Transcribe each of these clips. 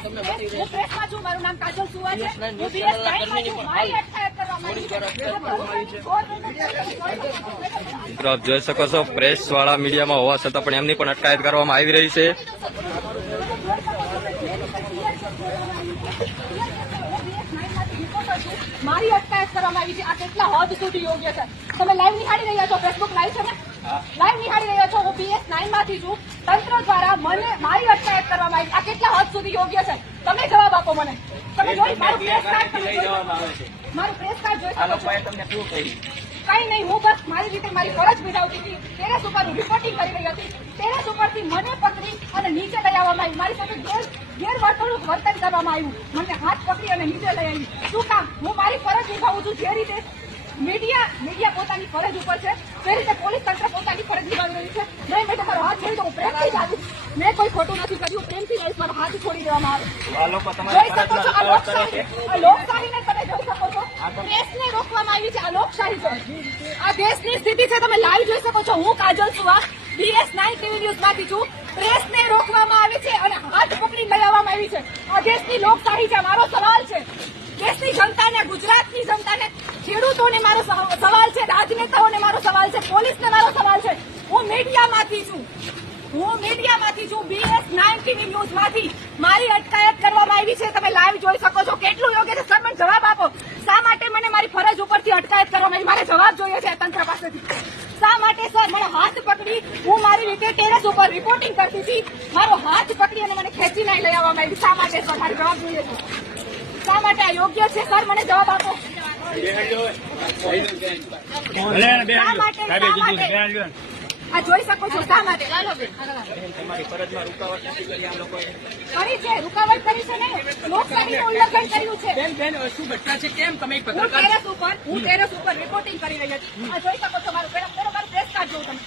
પ્રેસમાં છું, મારું નામ કાજલ સુવા છે, હું BS9 છું, મારી અટકાયત કરવામાં મિત્રો આપ જોઈ શકો છો પ્રેસ વાળા મીડિયામાં હોવા છતાં પણ એમની પણ અટકાયત કરવામાં આવી રહી છે. મારી અટકાયત કરવામાં આવી છે. આ કેટલા હદ સુધી યોગ્ય છે? તમે લાઈવ નિહાળી રહ્યા છો, ફેસબુક લાઈવ છે ને, લાઈવ નિહાળી રહ્યા છો. હું BS9 માંથી છું. તંત્ર દ્વારા મને મારી અટકાયત કરવામાં આવી. આ કેટલા હદ સુધી યોગ્ય છે? તમે જવાબ આપો મને. તમે જોઈ મારું પ્રેસ કાર્ડ, મારું પ્રેસ કાર્ડ જોઈ શકો છો. કઈ નહીં, હું બસ મારી રીતે મારી ફરજ બજાવતી હતી. ટેરેસ ઉપર રિપોર્ટિંગ કરી રહી હતી. ટેરેસ ઉપરથી મને પકડી અને નીચે લઈ આવવામાં આવી. મારી સાથે ગેરવર્તણૂક વર્તન કરવામાં આવ્યું. મને હાથ પકડી અને નીચે લઈ આવી. શું કામ? હું મારી ફરજ નિભાવું છું. જે રીતે મીડિયા પોતાની ફરજ ઉપર છે, તે રીતે પોલીસ તંત્ર પોતાની ફરજ નિભાવી રહ્યું છે. નહીં મેં તમારો હાથ છોડી દો, હું પ્રેમથી ચાલીશ. મેં કોઈ ખોટું નથી કર્યું. પ્રેમથી લઈશ, મારો હાથ છોડી દેવામાં આવે. જોઈ શકો છો આ લોકશાહીને તમે જોઈ શકો છો. પ્રેસને રોકવામાં આવી છે. આ લોકશાહી છે. આ દેશની સ્થિતિ છે. તમે લાઈવ જોઈ શકો છો. હું કાજલ સુવા BS9 ટીવી ન્યૂઝ માંથી છું. પ્રેસને રોકવામાં આવી છે અને હાથ પકડી લઈ આવવામાં આવી છે. આ દેશની લોકશાહી છે. મારો સવાલ છે દેશની જનતાને, ગુજરાતની જનતાને, ખેડૂતોને મારો સવાલ છે, રાજનેતાઓને મારો સવાલ છે, પોલીસને મારો સવાલ છે. હું મીડિયામાંથી છું. BS9 ટીવી ન્યૂઝ માંથી મારી અટકાયત કરવામાં આવી છે. તમે લાઈવ જોઈ શકો છો. કેટલું યોગ્ય છે? સર મને જવાબ આપો. શા માટે મને મારી ફરજ ઉપરથી અટકાયત કરવામાં આવી? મારે જવાબ જોઈએ છે તંત્ર પાસેથી. શા માટે સર મને હાથ પકડી, હું મારી રીતે ટેરેસ ઉપર રિપોર્ટિંગ કરતી હતી, મારો હાથ પકડી અને મને ખેંચી લઈ આવવામાં આવી? શા માટે સર? મારે જવાબ જોઈએ છે. શા માટે આ યોગ્ય છે? સર મને જવાબ આપો. આ જોઈ શકો છો. શા માટે કરી છે? રૂકાવટ કરી છે નહીં, લોકશાહીનું ઉલ્લંઘન કર્યું છે. શું ઘટના છે? કેમ તમે હું ટેરેસ ઉપર રિપોર્ટિંગ કરી રહી હતી. આ જોઈ શકો છો. મારું પ્રેસ કાર્ડ જોઉં તમે.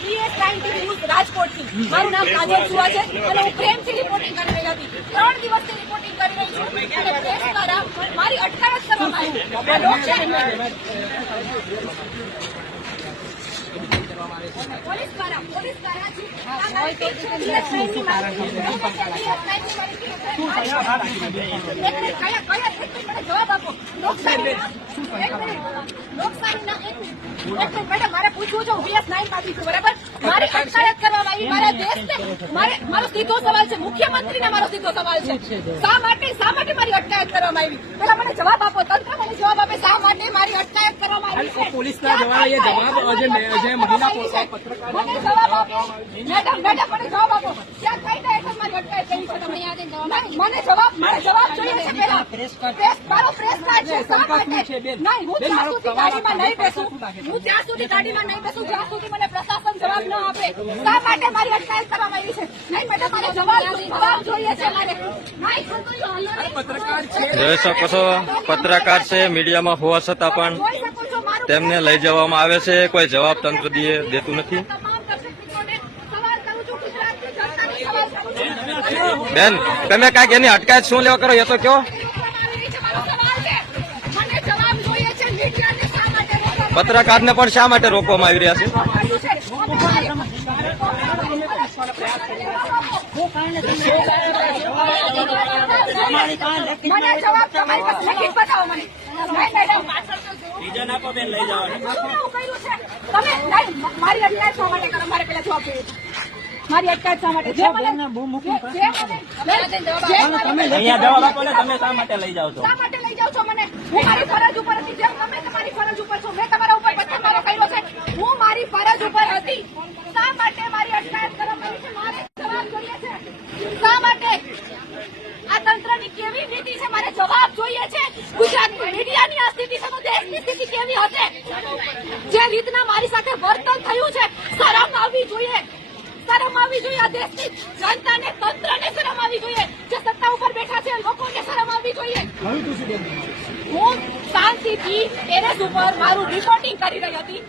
BS9 ટીવી ન્યૂઝ રાજકોટથી. મારું નામ કાજલ સુવા છે અને હું પ્રેમથી રિપોર્ટિંગ કરી રહી હતી. 3 દિવસથી રિપોર્ટિંગ કરી રહી છું અને પ્રેસ દ્વારા મારી અટકાયત કરવામાં આવી. આ લોકશાહી પોલીસ દ્વારા જવાબ આપો. મેડમ મારે પૂછવું છે. હું BS9 માંથી છું, બરાબર? મારી અટકાયત કરવામાં આવી. મારા દેશને મારો સીધો સવાલ છે, મુખ્યમંત્રીને મારો સીધો સવાલ છે. શા માટે મારી અટકાયત કરવામાં આવી? પેલા મને જવાબ આપો. તંત્ર મને જવાબ આપે. શા માટે મારી અટકાયત કરવામાં આવી છે? પોલીસના જવાબ મને જવાબ આપો. મેડમ મને જવાબ આપો. ક્યાં કઈ હેઠળ મારી અટકાયત કરી છે? તમે મને જવાબ જોઈએ છે. પેલા મારો પ્રેસ કાર્ડ છે. શા માટે? નહીં, હું જ્યાં સુધી ગાડીમાં નહીં બેસું, જ્યાં સુધી મને પ્રશાસન જવાબ ન આપે. શા માટે મારી અટકાયત કરવામાં આવી છે? નહીં મેડમ મને જવાબ જોઈએ છે. મારે જોઈ શકો છો પત્રકાર છે, મીડિયામાં હોવા છતાં પણ તેમને લઈ જવામાં આવે છે. કોઈ જવાબ તંત્ર દેતું નથી. બેન તમે કાંઈક એની અટકાયત શું લેવા કરો એ તો કહો. પત્રકારને પણ શા માટે રોકવામાં આવી રહ્યા છે? મારી અટકાયત શા માટે કરો? મારે પેલા જવાબ જોઈએ. મારી અટકાયત શા માટે? જવાબ આપો ને. તમે શા માટે લઈ જાઓ છો? શા માટે લઈ જાઓ છો મને? હું મારી ફરજ ઉપર હતી. જેમ તમે તમારી ફરજ ઉપર છો, મેં તમારા ઉપર પથ્થરમારો કર્યો છે. હું મારી ફરજ ઉપર હતી. શા માટે મારી અટકાયત કરવામાં આવી છે? મારે જવાબ જોઈએ છે. શા માટે? આ તંત્રની કેવી નીતિ છે? મારે જવાબ જોઈએ છે. ગુજરાતની મીડિયાની આ સ્થિતિ છે તો દેશની સ્થિતિ કેવી હશે? જે રીતના મારી સાથે વર્તન થયું છે, શરમ આવવી જોઈએ. શરમ આવવી જોઈએ. આ દેશની જનતાને, તંત્રને શરમ આવવી જોઈએ. જે સત્તા ઉપર બેઠા છે લોકોને શરમ આવવી જોઈએ. હું શાંતિથી ટેરેસ ઉપર મારું રિપોર્ટિંગ કરી રહી હતી.